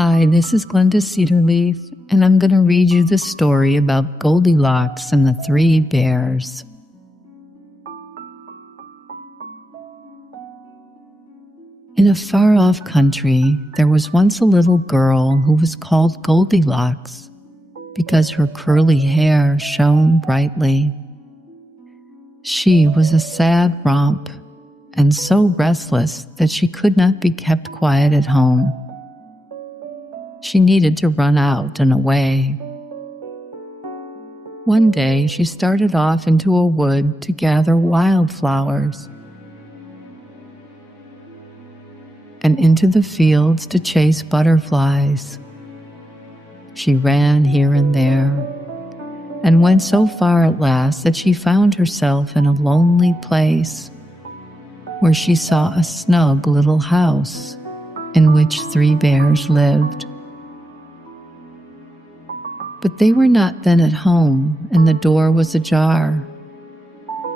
Hi, this is Glenda Cedarleaf, and I'm going to read you the story about Goldilocks and the Three Bears. In a far-off country, there was once a little girl who was called Goldilocks because her curly hair shone brightly. She was a sad romp and so restless that she could not be kept quiet at home. She needed to run out and away. One day, she started off into a wood to gather wildflowers and into the fields to chase butterflies. She ran here and there and went so far at last that she found herself in a lonely place where she saw a snug little house in which three bears lived. But they were not then at home, and the door was ajar,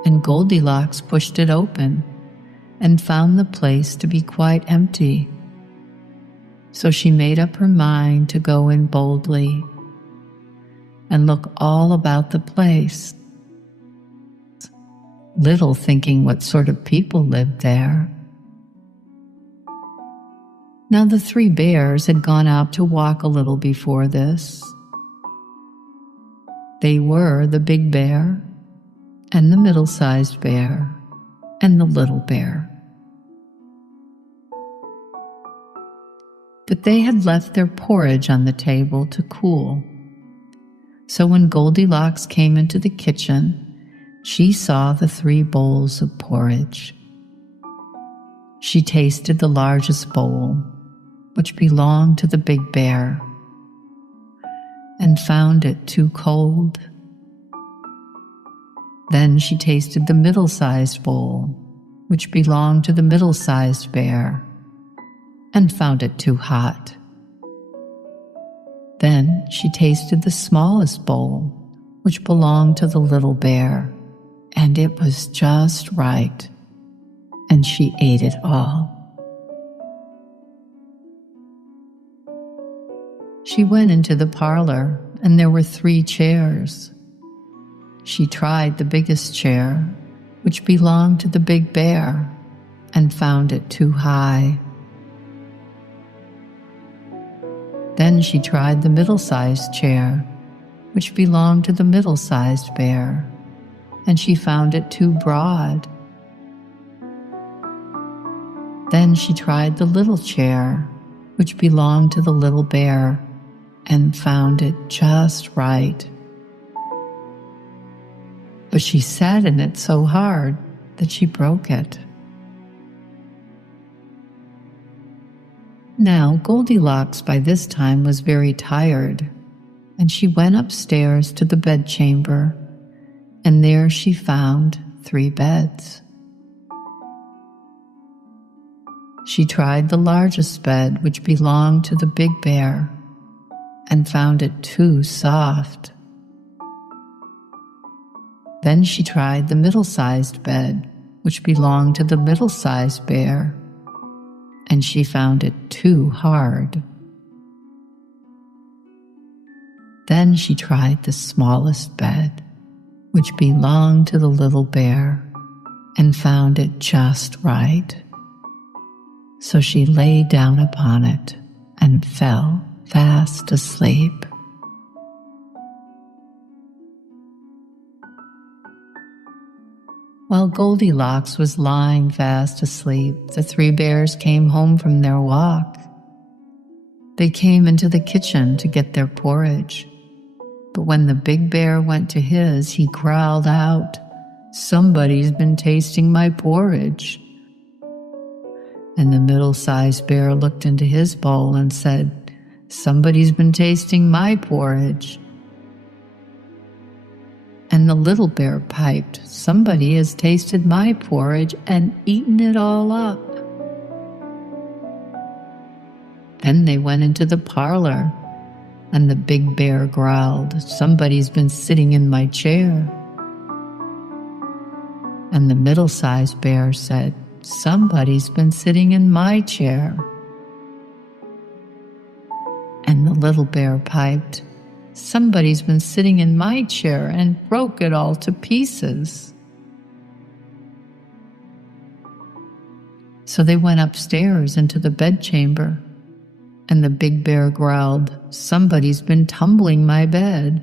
and Goldilocks pushed it open and found the place to be quite empty. So she made up her mind to go in boldly and look all about the place, little thinking what sort of people lived there. Now the three bears had gone out to walk a little before this. They were the big bear, and the middle-sized bear, and the little bear. But they had left their porridge on the table to cool. So when Goldilocks came into the kitchen, she saw the 3 bowls of porridge. She tasted the largest bowl, which belonged to the big bear, and found it too cold. Then she tasted the middle-sized bowl, which belonged to the middle-sized bear, and found it too hot. Then she tasted the smallest bowl, which belonged to the little bear, and it was just right, and she ate it all. She went into the parlor, and there were 3 chairs. She tried the biggest chair, which belonged to the big bear, and found it too high. Then she tried the middle-sized chair, which belonged to the middle-sized bear, and she found it too broad. Then she tried the little chair, which belonged to the little bear, and found it just right. But she sat in it so hard that she broke it. Now Goldilocks by this time was very tired, and she went upstairs to the bedchamber, and there she found 3 beds. She tried the largest bed, which belonged to the big bear, and found it too soft. Then she tried the middle-sized bed, which belonged to the middle-sized bear, and she found it too hard. Then she tried the smallest bed, which belonged to the little bear, and found it just right. So she lay down upon it and fell fast asleep. While Goldilocks was lying fast asleep, the 3 bears came home from their walk. They came into the kitchen to get their porridge, but when the big bear went to his, he growled out, "Somebody's been tasting my porridge." And the middle-sized bear looked into his bowl and said, "Somebody's been tasting my porridge." And the little bear piped, "Somebody has tasted my porridge and eaten it all up." Then they went into the parlor, and the big bear growled, "Somebody's been sitting in my chair." And the middle-sized bear said, "Somebody's been sitting in my chair." little bear piped, "Somebody's been sitting in my chair and broke it all to pieces." So they went upstairs into the bedchamber, and the big bear growled, "Somebody's been tumbling my bed."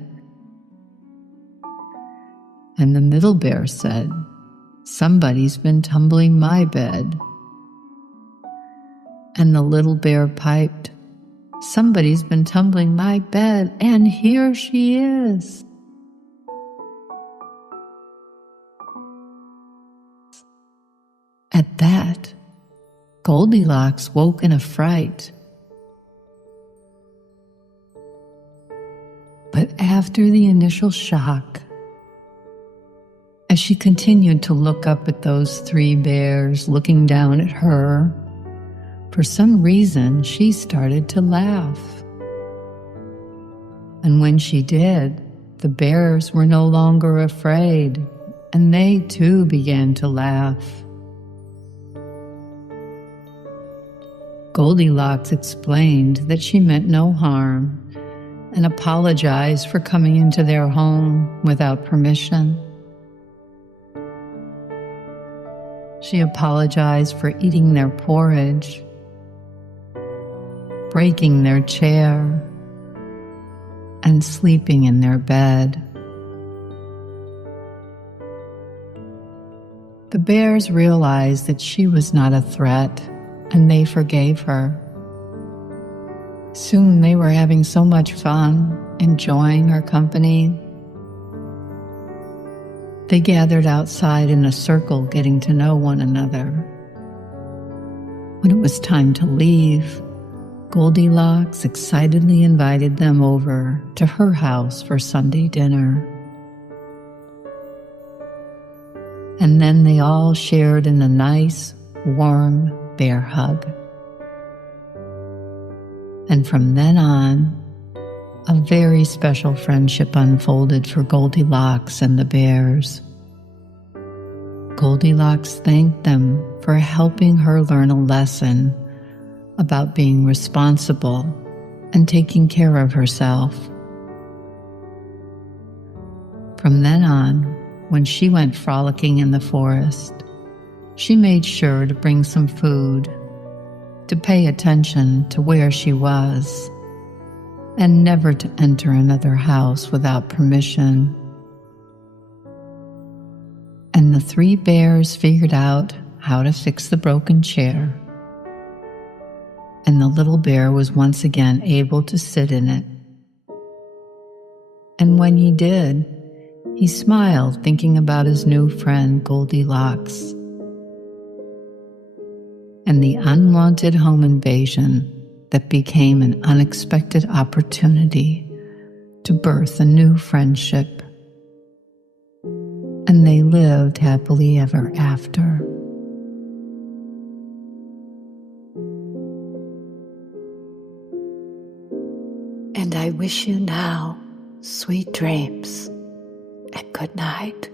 And the middle bear said, "Somebody's been tumbling my bed." And the little bear piped, "Somebody's been tumbling my bed, and here she is." At that, Goldilocks woke in a fright. But after the initial shock, as she continued to look up at those three bears looking down at her, for some reason she started to laugh. And when she did, the bears were no longer afraid, and they too began to laugh. Goldilocks explained that she meant no harm and apologized for coming into their home without permission. She apologized for eating their porridge, breaking their chair, and sleeping in their bed. The bears realized that she was not a threat, and they forgave her. Soon they were having so much fun, enjoying her company. They gathered outside in a circle, getting to know one another. When it was time to leave, Goldilocks excitedly invited them over to her house for Sunday dinner. And then they all shared in a nice, warm bear hug. And from then on, a very special friendship unfolded for Goldilocks and the bears. Goldilocks thanked them for helping her learn a lesson about being responsible and taking care of herself. From then on, when she went frolicking in the forest, she made sure to bring some food, to pay attention to where she was, and never to enter another house without permission. And the three bears figured out how to fix the broken chair, and the little bear was once again able to sit in it. And when he did, he smiled, thinking about his new friend Goldilocks and the unwanted home invasion that became an unexpected opportunity to birth a new friendship. And they lived happily ever after. And I wish you now sweet dreams and good night.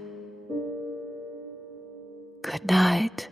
Good night.